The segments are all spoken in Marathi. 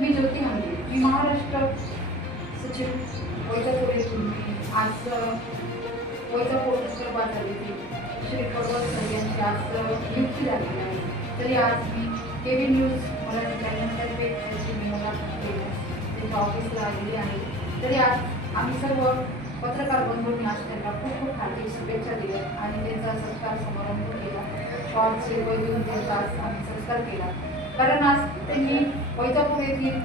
मी ज्योती हांगे, मी महाराष्ट्र सचिव वैजापूर येथून मी आज वैजापूर उत्तर बाजारातील श्री पडवळ सर यांची आज नियुक्ती झालेली आहे. तरी आज मी केबी न्यूज मराठी चॅनलतर्फे त्याची मी मुलाखत घेण्यास त्यांच्या ऑफिसला आलेली आहे. तरी आज आम्ही सर्व पत्रकार बंधूंनी आज त्यांना खूप खूप हार्दिक शुभेच्छा दिल्या आणि त्यांचा सत्कार समारंभ केला. शॉर्टचे वैद्यून त्यांचा आज आम्ही सत्कार केला, कारण आज त्यांनी वैजापूर येथील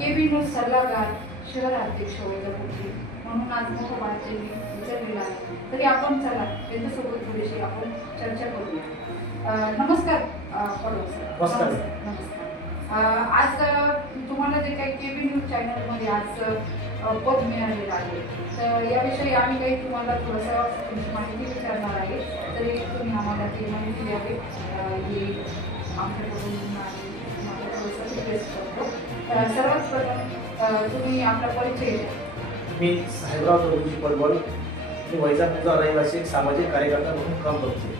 केबी न्यूज सल्लागार शहर अध्यक्ष वैजापूरचे म्हणून आज मोठं त्यांनी विचारलेलं आहे. तरी आपण चला त्यांच्यासोबत थोडीशी आपण चर्चा करूया. नमस्कार पडवळ सर. नमस्कार. आज तुम्हाला जे काही केबी न्यूज चॅनलमध्ये आज पद मिळालेलं आहे, तर याविषयी आम्ही काही तुम्हाला थोडंसं तुमची माहिती विचारणार आहे. तरी तुम्ही आम्हाला ती माहिती द्यावी ही आमच्याकडून तुम्हाला थोडंसं रिक्वेस्ट करतो. सर्वात प्रथम तुम्ही आपला परिचय द्या. मी साहेबराव दगडूजी पडवळ, मी वैजापूरचा रहिवासी, एक सामाजिक कार्यकर्ता म्हणून काम करतो.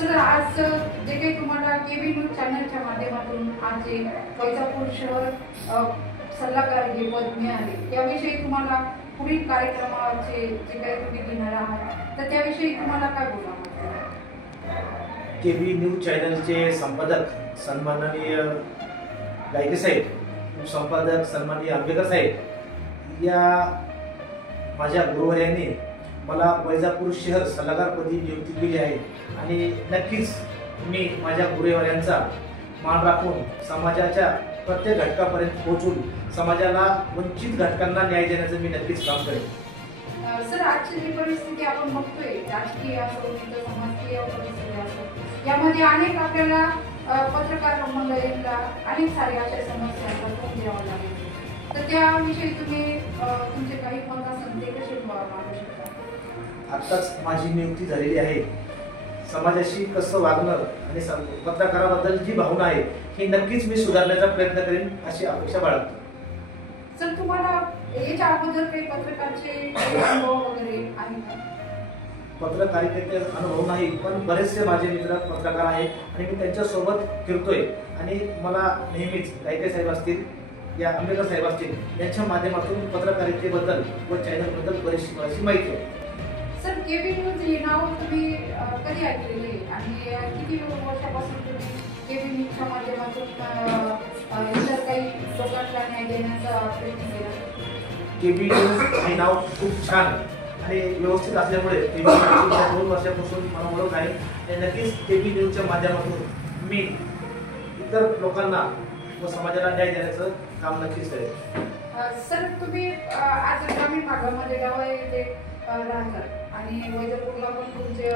सर, आज जे काही तुम्हाला केबी न्यूज चॅनलच्या माध्यमातून आज वैजापूर शहर सल्लागार हे पद मिळाले, त्याविषयी तुम्हाला पुढील कार्यक्रमाचे जे काही तुम्ही घेणार आहात तर त्याविषयी तुम्हाला काय बोलावं? केबी न्यूज चॅनलचे संपादक सन्माननीय गायके साहेब, उपसंपादक सन्माननीय आंबेकर साहेब या माझ्या गुरुवर्यांनी मला वैजापूर शहर सल्लागारपदी नियुक्ती केली आहे. आणि नक्कीच मी माझ्या गुरुवर्यांचा मान राखून समाजाच्या प्रत्येक घटकापर्यंत पोहोचून समाजाला वंचित घटकांना न्याय देण्याचं मी नक्कीच काम करेन. सर, आजची जी परिस्थिती आपण बघतोय, राजकीय असो किंवा समाजकीय परिस्थिती असो, यामध्ये अनेक आपल्याला पत्रकार मंडळींना अनेक साऱ्या अशा समस्यांना तोंड द्यावं लागेल. तर त्याविषयी तुम्ही तुमचे काही मत असेल ते कसे मांडू शकता? आत्ताच माझी नियुक्ती झालेली आहे. समाजाशी कसं वागणं आणि पत्रकाराबद्दल जी भावना आहे ही नक्कीच मी सुधारण्याचा प्रयत्न करेन अशी अपेक्षा बाळगतो. सर, तुम्हाला याच्या अगोदर काही पत्रकाराचे अनुभव वगैरे आहे का? पत्रकारितेचे अनुभव नाही, पण बरेचसे माझे मित्र पत्रकार आहेत आणि मी त्यांच्यासोबत फिरतोय. आणि मला नेहमीच गायके साहेब असतील या आंबेकर साहेब असतील यांच्या माध्यमातून पत्रकारितेबद्दल व चॅनलबद्दल बरीचशी माहिती आहे. सर, केबी न्यूज हे नाव तुम्ही कधी ऐकलेले आणि किती वर्षापासून तुम्ही केबी न्यूजच्या माध्यमातून इतर काही लोकांना न्याय देण्याचा प्रयत्न केला? केबी न्यूज हे नाव खूप छान आणि व्यवस्थित असल्यामुळे केबी न्यूजच्या 2 वर्षापासून मला ओळख आहे. आणि नक्कीच केबी न्यूजच्या माध्यमातून मी इतर लोकांना व समाजाला न्याय देण्याचं काम नक्कीच करेन. सर, तुम्ही आज ग्रामीण भागामध्ये गाव येथे राहतात आणि वैजापूरला पण तुमचे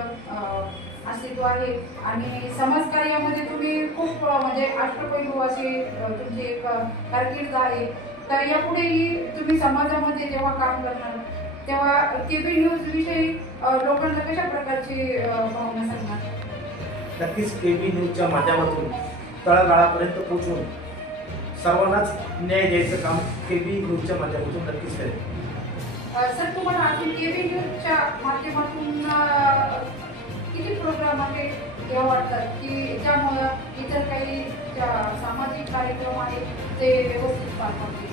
अस्तित्व आहे आणि समाजकार्यामध्ये तुम्ही खूप म्हणजे अष्टपैलू असे तुमची एक कारकीर्द आहे. तर यापुढेही तुम्ही समाजामध्ये जेव्हा काम करणार तेव्हा केबी न्यूज विषयी लोकांना कशा प्रकारची भावना सांगणार? नक्कीच केबी न्यूजच्या माध्यमातून तळागाळापर्यंत पोहोचून सर्वांनाच न्याय द्यायचं काम केबी न्यूजच्या माध्यमातून नक्कीच करेल. सर, तुम्हाला अजून केबी न्यूजच्या माध्यमातून किती प्रोग्राम आहे हे वाटतात की ज्यामुळं इतर काही सामाजिक कार्यक्रम आहेत ते व्यवस्थित पार पडतील?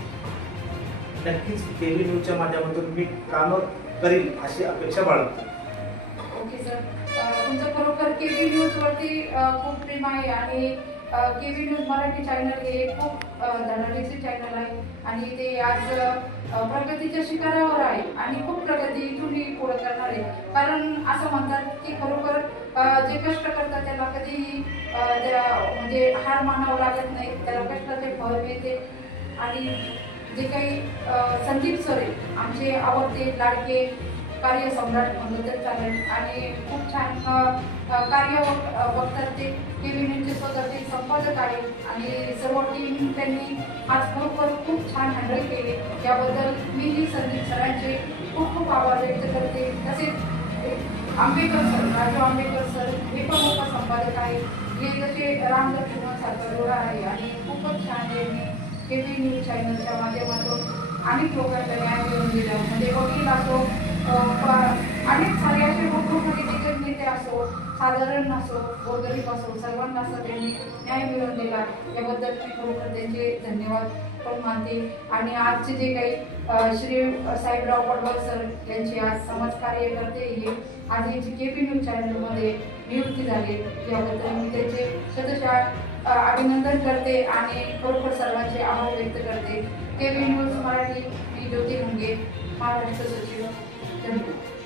नक्कीच केबी न्यूजच्या माध्यमातून मी काम करील अशी अपेक्षा बाळगतो. ओके सर, तुमचं खरोखर केबी न्यूजवरती खूप प्रेम आहे आणि केबी न्यूज मराठी चॅनल हे खूप धडाडीचे चॅनल आहे आणि ते आज प्रगतीच्या शिखरावर आहे आणि खूप प्रगती इथूनही पुढे करणार आहे. कारण असं म्हणतात की खरोखर जे कष्ट करतात त्याला कधीही म्हणजे हार मानावं लागत नाही, त्याला कष्टाचे फळ मिळते. आणि जे काही संदीप सर आमचे आवडते लाडके कार्यसम्राट म्हणलं तर चालेल आणि खूप छान कार्य बघतात ते. केबी न्यूजचे स्वतःचे संपादक आहेत आणि सर्व टीम त्यांनी आज खरोखर खूप छान हँडल केले. त्याबद्दल मीही संदीप सरांचे खूप खूप आभार व्यक्त करते. तसेच आंबेकर सर, राजू आंबेकर सर हे पण मोठा संपादक आहेत. हे जसे रामलक्ष्मण सारखा आहे आणि खूपच छान त्यांनी केबी न्यूज चॅनलच्या माध्यमातून अनेक लोकांना न्याय मिळवून दिला. म्हणजे वकील असो, अनेक सारे असे मोठमोठे दिग्गज नेते असो, साधारण असो गोरगरीब असो सर्वांना असं त्यांनी न्याय मिळवून दिला, याबद्दल मी खरोखर त्यांचे धन्यवाद पण मानते. आणि आजचे जे काही श्री साहेबराव पडवळ सर यांचे आज समाजकार्य करते हे आज यांची KP न्यूज चॅनलमध्ये नियुक्ती झाली, याबद्दल मी त्यांचे शतशः अभिनंदन करते आणि खरोखर सर्वांचे आभार व्यक्त करते. KP न्यूज मराठी, मी ज्योती मुंगे, महाराष्ट्र सचिव. धन्यवाद.